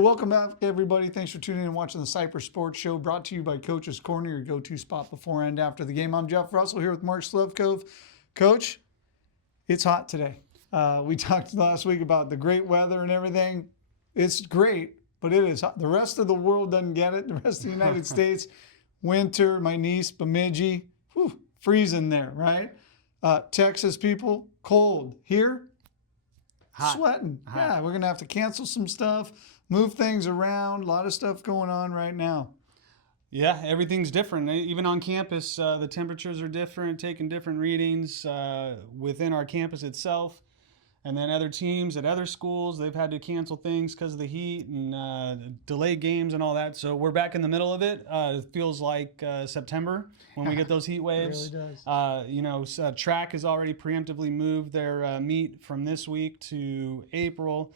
welcome back, everybody. Thanks for tuning in and watching the Cypress Sports Show, brought to you by Coach's Corner, your go-to spot before and after the game. I'm Jeff Russell here with Mark Slevcove. Coach, it's hot today. We talked last week about the great weather and everything. It's great, but it is hot. The rest of the world doesn't get it. The rest of the United States, winter, my niece, Bemidji, freezing there, right? Texas people, cold. Here, hot. Sweating. Hot. Yeah, we're going to have to cancel some stuff, move things around. A lot of stuff going on right now. Yeah, everything's different. Even on campus, the temperatures are different, taking different readings within our campus itself. And then other teams at other schools, they've had to cancel things because of the heat and delay games and all that. So we're back in the middle of it. It feels like September when we get those heat waves. It really does. Track has already preemptively moved their meet from this week to April.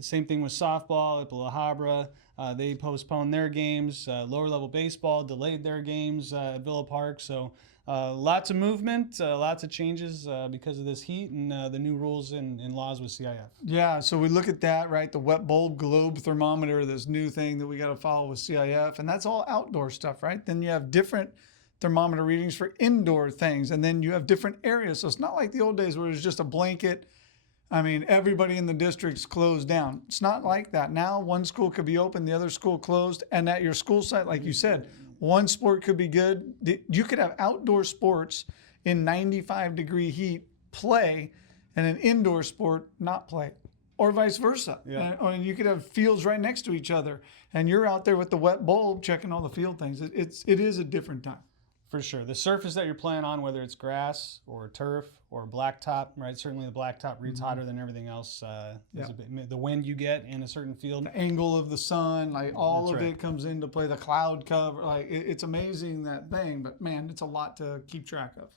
Same thing with softball at La Habra. They postponed their games. Lower level baseball delayed their games at Villa Park. So lots of movement, lots of changes because of this heat and the new rules and laws with CIF. Yeah, so we look at that, right? The wet bulb globe thermometer, this new thing that we got to follow with CIF, and that's all outdoor stuff, right? Then you have different thermometer readings for indoor things, and then you have different areas. So it's not like the old days where it was just a blanket. I mean, everybody in the district's closed down. It's not like that. Now one school could be open, the other school closed, and at your school site, like you said, one sport could be good. You could have outdoor sports in 95-degree heat play and an indoor sport not play, or vice versa. Yeah. And you could have fields right next to each other, and you're out there with the wet bulb checking all the field things. It is a different time. For sure. The surface that you're playing on, whether it's grass or turf or blacktop, right? Certainly the blacktop reads hotter than everything else. The wind you get in a certain field. The angle of the sun, like all That's of right. it comes into play. The cloud cover, like it's amazing, that thing. But man, it's a lot to keep track of.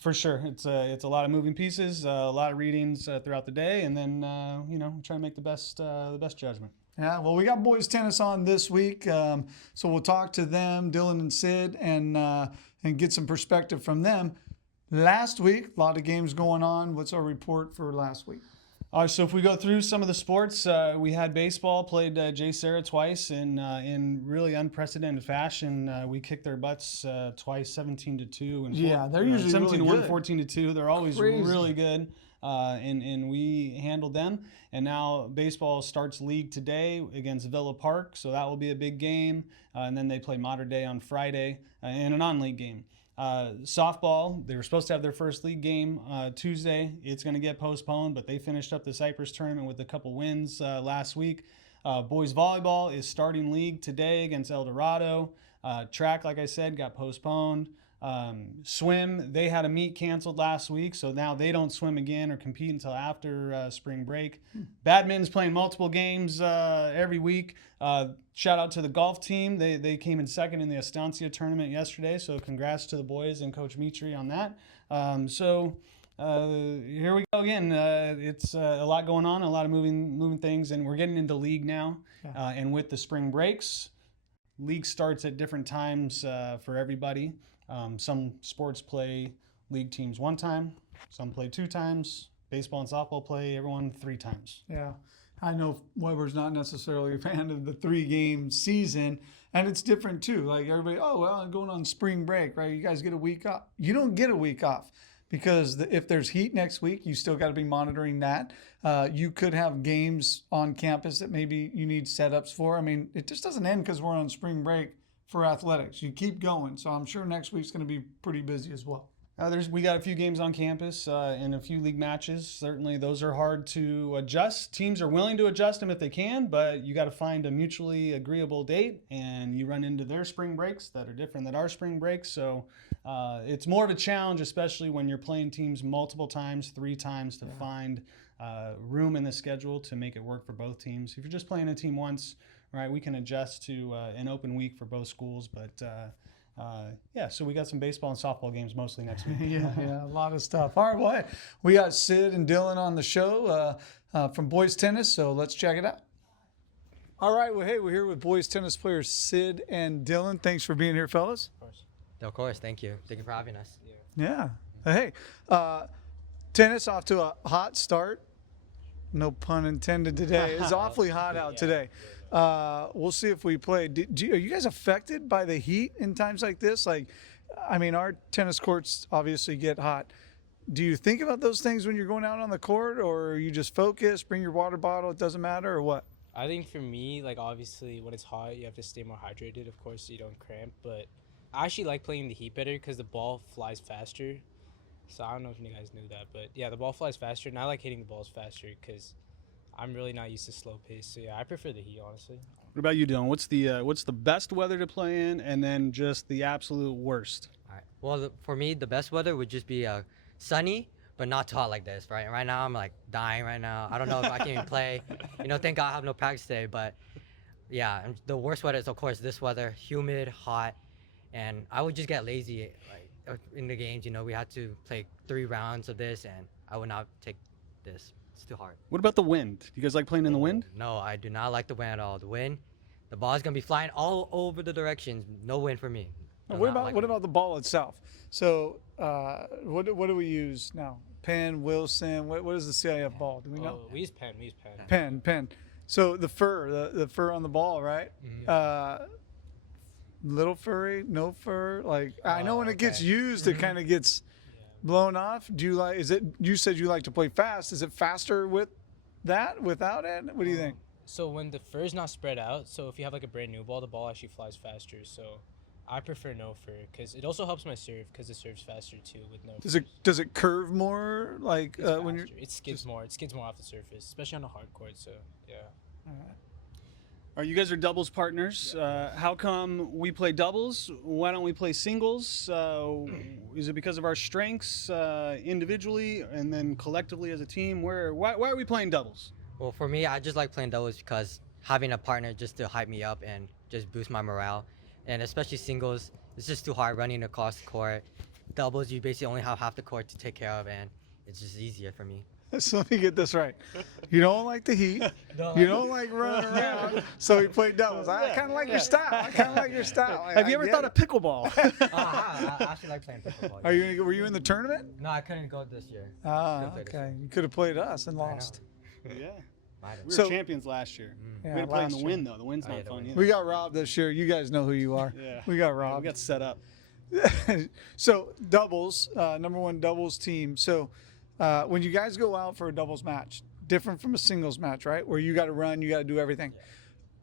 For sure. It's a lot of moving pieces, a lot of readings throughout the day, and then, try to make the best judgment. Yeah, well, we got boys tennis on this week, so we'll talk to them, Dylan and Sid, and get some perspective from them. Last week, a lot of games going on. What's our report for last week? So if we go through some of the sports, we had baseball, played J. Sarah twice in really unprecedented fashion. We kicked their butts twice, 17-2. And they're usually 17-1, really good. 14-2. They're always Crazy. really good. And we handled them. And now baseball starts league today against Villa Park, so that will be a big game. And then they play Mater Dei on Friday in a non-league game. Softball, they were supposed to have their first league game Tuesday. It's going to get postponed, but they finished up the Cypress tournament with a couple wins last week. Boys volleyball is starting league today against El Dorado. Track, like I said, got postponed. Swim, they had a meet canceled last week, so now they don't swim again or compete until after spring break. Badminton's playing multiple games every week. Shout out to the golf team. They came in second in the Estancia tournament yesterday, so congrats to the boys and Coach Mitri on that. Here we go again. It's a lot going on, a lot of moving things, and we're getting into league now. Yeah. And with the spring breaks, league starts at different times for everybody. Some sports play league teams one time, some play two times. Baseball and softball play everyone three times. Yeah, I know Weber's not necessarily a fan of the 3-game season, and it's different too. Like everybody, I'm going on spring break, right? You guys get a week off. You don't get a week off because if there's heat next week, you still got to be monitoring that. You could have games on campus that maybe you need setups for. I mean, it just doesn't end because we're on spring break for athletics. You keep going. So I'm sure next week's going to be pretty busy as well. We got a few games on campus and a few league matches. Certainly those are hard to adjust. Teams are willing to adjust them if they can, but you got to find a mutually agreeable date, and you run into their spring breaks that are different than our spring breaks. So it's more of a challenge, especially when you're playing teams multiple times, 3 times, to find room in the schedule to make it work for both teams. If you're just playing a team once, right, we can adjust to an open week for both schools, but so we got some baseball and softball games mostly next week. yeah, a lot of stuff. All right, well, hey, we got Sid and Dylan on the show from boys tennis, so let's check it out. All right, well, hey, we're here with boys tennis players Sid and Dylan. Thanks for being here, fellas. Of course, thank you. Thank you for having us. Yeah. Hey, tennis off to a hot start. No pun intended today. It's awfully hot out today. we'll see if we play. Are you guys affected by the heat in times like this? Like, I mean, our tennis courts obviously get hot. Do you think about those things when you're going out on the court, or are you just focus, bring your water bottle, it doesn't matter, or what? I think for me, like obviously when it's hot, you have to stay more hydrated, of course, so you don't cramp. But I actually like playing in the heat better because the ball flies faster. So I don't know if you guys knew that, but yeah, the ball flies faster, and I like hitting the balls faster because I'm really not used to slow pace. So yeah, I prefer the heat, honestly. What about you, Dylan? What's the best weather to play in, and then just the absolute worst? All right. Well, for me, the best weather would just be sunny, but not too hot like this. Right now, I'm like dying right now. I don't know if I can even play. Thank God I have no practice today. But yeah, and the worst weather is of course this weather, humid, hot, and I would just get lazy. Like in the games, we had to play 3 rounds of this, and I would not take this. It's too hard. What about the wind? Do you guys like playing in the wind? No, I do not like the wind at all. The wind, the ball is gonna be flying all over the directions. No wind for me. What about the ball itself? So what do we use now? Penn, Wilson. What is the CIF ball? Do we know? We use pen. Penn. So the fur on the ball, right? Mm-hmm. Little furry, no fur. Like I know when it gets okay. used, it kind of gets blown off. Do you like? Is it? You said you like to play fast. Is it faster with that? Without it? What do you think? So when the fur's not spread out, so if you have like a brand new ball, the ball actually flies faster. So I prefer no fur because it also helps my serve because it serves faster too with no. Does it curve more? Like when you're? It skids more. It skids more off the surface, especially on a hard court. So yeah. All right. All right, you guys are doubles partners. How come we play doubles? Why don't we play singles? Is it because of our strengths individually and then collectively as a team? Why are we playing doubles? Well, for me, I just like playing doubles because having a partner just to hype me up and just boost my morale. And especially singles, it's just too hard running across the court. Doubles, you basically only have half the court to take care of, and it's just easier for me. So let me get this right. You don't like the heat. You don't like running around. So you play doubles. I kind of like your style. Have you ever thought of pickleball? I actually like playing pickleball. Were you in the tournament? No, I couldn't go this year. Okay. You could have played us and lost. Yeah. We So- were champions last year. Yeah, We had to play in the last wind, though. The wind's not the fun wind. either. We got robbed this year. You guys know who you are. Yeah. We got We robbed. got set up. So doubles, number one doubles team. So when you guys go out for a doubles match, different from a singles match, right? Where you got to run, you got to do everything. Yeah.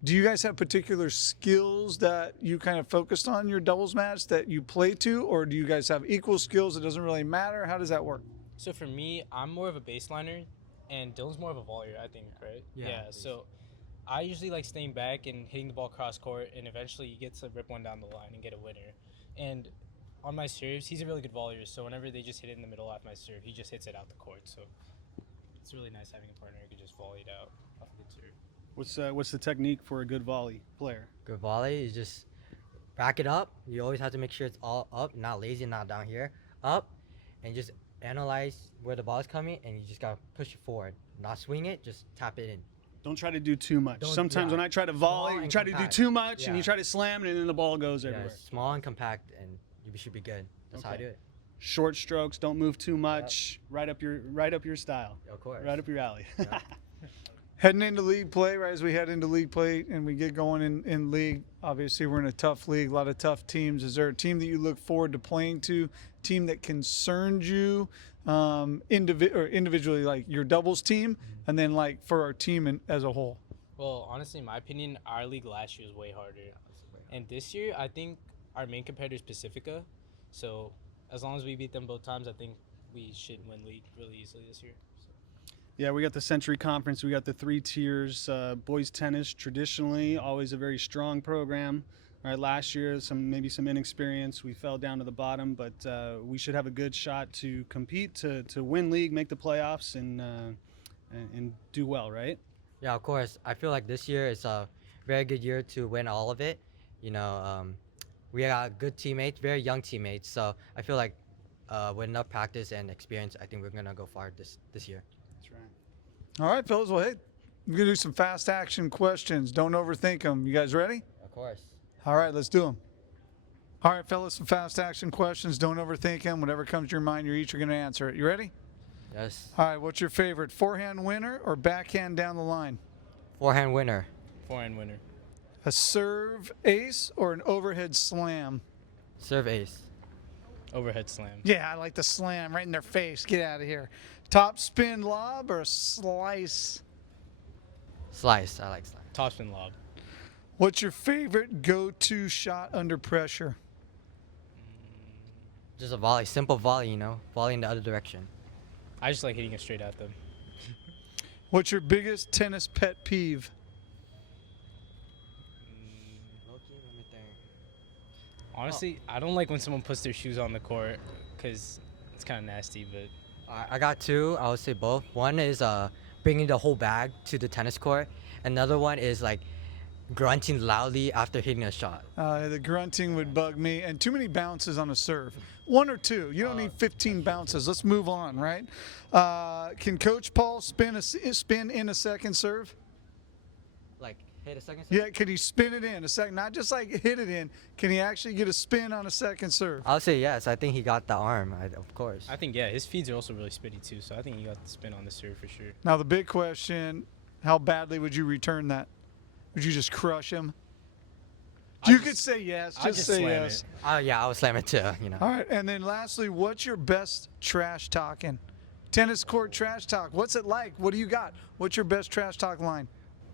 Do you guys have particular skills that you kind of focused on your doubles match that you play to, or do you guys have equal skills? It doesn't really matter. How does that work? So for me, I'm more of a baseliner, and Dylan's more of a volleyer, I think, right? Yeah. So I usually like staying back and hitting the ball cross court, and eventually you get to rip one down the line and get a winner. And on my serves, he's a really good volleyer, so whenever they just hit it in the middle off my serve, he just hits it out the court. So it's really nice having a partner who can just volley it out off a good serve. What's the technique for a good volley player? Good volley is just back it up. You always have to make sure it's all up, not lazy, not down here. Up, and just analyze where the ball is coming, and you just gotta push it forward. Not swing it, just tap it in. Don't try to do too much. Sometimes when I try to Small volley, you and try to do compact. too much, and Yeah. you try to slam it, and then the ball goes Yeah, everywhere. small and compact, and you should be good. That's how I Okay. do it. Short strokes, don't move too much. Right up your style. Of course. Right up your alley. Yeah. Heading into league play, right as we head into league play and we get going in league, obviously we're in a tough league, a lot of tough teams. Is there a team that you look forward to playing to, team that concerns you individually, like your doubles team, and then like for our team as a whole? Well, honestly, in my opinion, our league last year was way harder. And this year, I think our main competitor is Pacifica. So as long as we beat them both times, I think we should win league really easily this year. Yeah, we got the Century Conference. We got the 3 tiers. Boys tennis, traditionally, always a very strong program. All right, last year, maybe some inexperience. We fell down to the bottom, but we should have a good shot to compete, to win league, make the playoffs, and do well, right? Yeah, of course. I feel like this year is a very good year to win all of it. We got good teammates, very young teammates. So I feel like with enough practice and experience, I think we're gonna go far this year. That's right. All right, fellas. Well, hey, we're gonna do some fast action questions. Don't overthink them. You guys ready? Of course. All right, let's do them. All right, fellas, some fast action questions. Don't overthink them. Whatever comes to your mind, you're each going to answer it. You ready? Yes. All right, what's your favorite? Forehand winner or backhand down the line? Forehand winner. Forehand winner. A serve ace or an overhead slam? Serve ace. Overhead slam. Yeah, I like the slam right in their face. Get out of here. Top spin lob or a slice? Slice. I like slice. Topspin lob. What's your favorite go-to shot under pressure? Just a volley. Simple volley, you know. Volley in the other direction. I just like hitting it straight at them. What's your biggest tennis pet peeve? Honestly, I don't like when someone puts their shoes on the court because it's kind of nasty, but I got two. I would say both. One is bringing the whole bag to the tennis court. Another one is like grunting loudly after hitting a shot. The grunting would bug me, and too many bounces on a serve. One or two. You don't need 15 bounces. Let's move on, right? Can Coach Paul spin in a second serve? Like hit a second serve? Yeah, can he spin it in a second? Not just like hit it in. Can he actually get a spin on a second serve? I would say yes. I think he got the arm, of course. I think, yeah, his feeds are also really spinny too, so I think he got the spin on the serve for sure. Now, the big question, how badly would you return that? Would you just crush him? You could say yes. Just say slam yes. it. Oh yeah, I would slam it too. You know. All right, and then lastly, what's your best trash talking? Tennis court trash talk. What's it like? What do you got? What's your best trash talk line?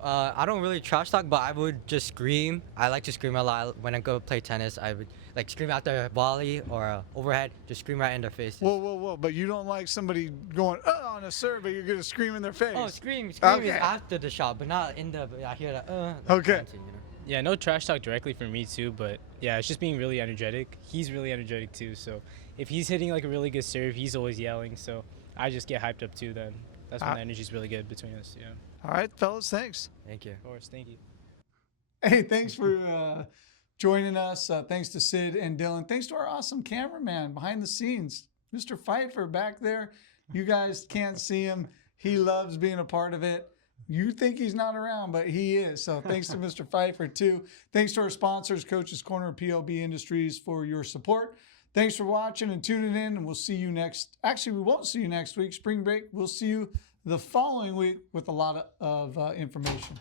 I don't really trash talk, but I would just scream. I like to scream a lot when I go play tennis. I would like scream out their volley or overhead, just scream right in their faces. Whoa! But you don't like somebody going on a serve, but you're gonna scream in their face. Oh, scream is Okay. after the shot, but not in the. I hear that. Okay. Dancing, you know? Yeah, no trash talk directly for me too, but yeah, it's just being really energetic. He's really energetic too, so if he's hitting like a really good serve, he's always yelling, so I just get hyped up too then. That's when the energy's really good between us, yeah. All right, fellas, thanks. Thank you. Of course, thank you. Hey, thanks for joining us. Thanks to Sid and Dylan. Thanks to our awesome cameraman behind the scenes, Mr. Pfeiffer back there. You guys can't see him. He loves being a part of it. You think he's not around, but he is. So thanks to Mr. Pfeiffer, too. Thanks to our sponsors, Coach's Corner, PLB Industries, for your support. Thanks for watching and tuning in, and we'll see you next. Actually, we won't see you next week. Spring break. We'll see you the following week with a lot of information.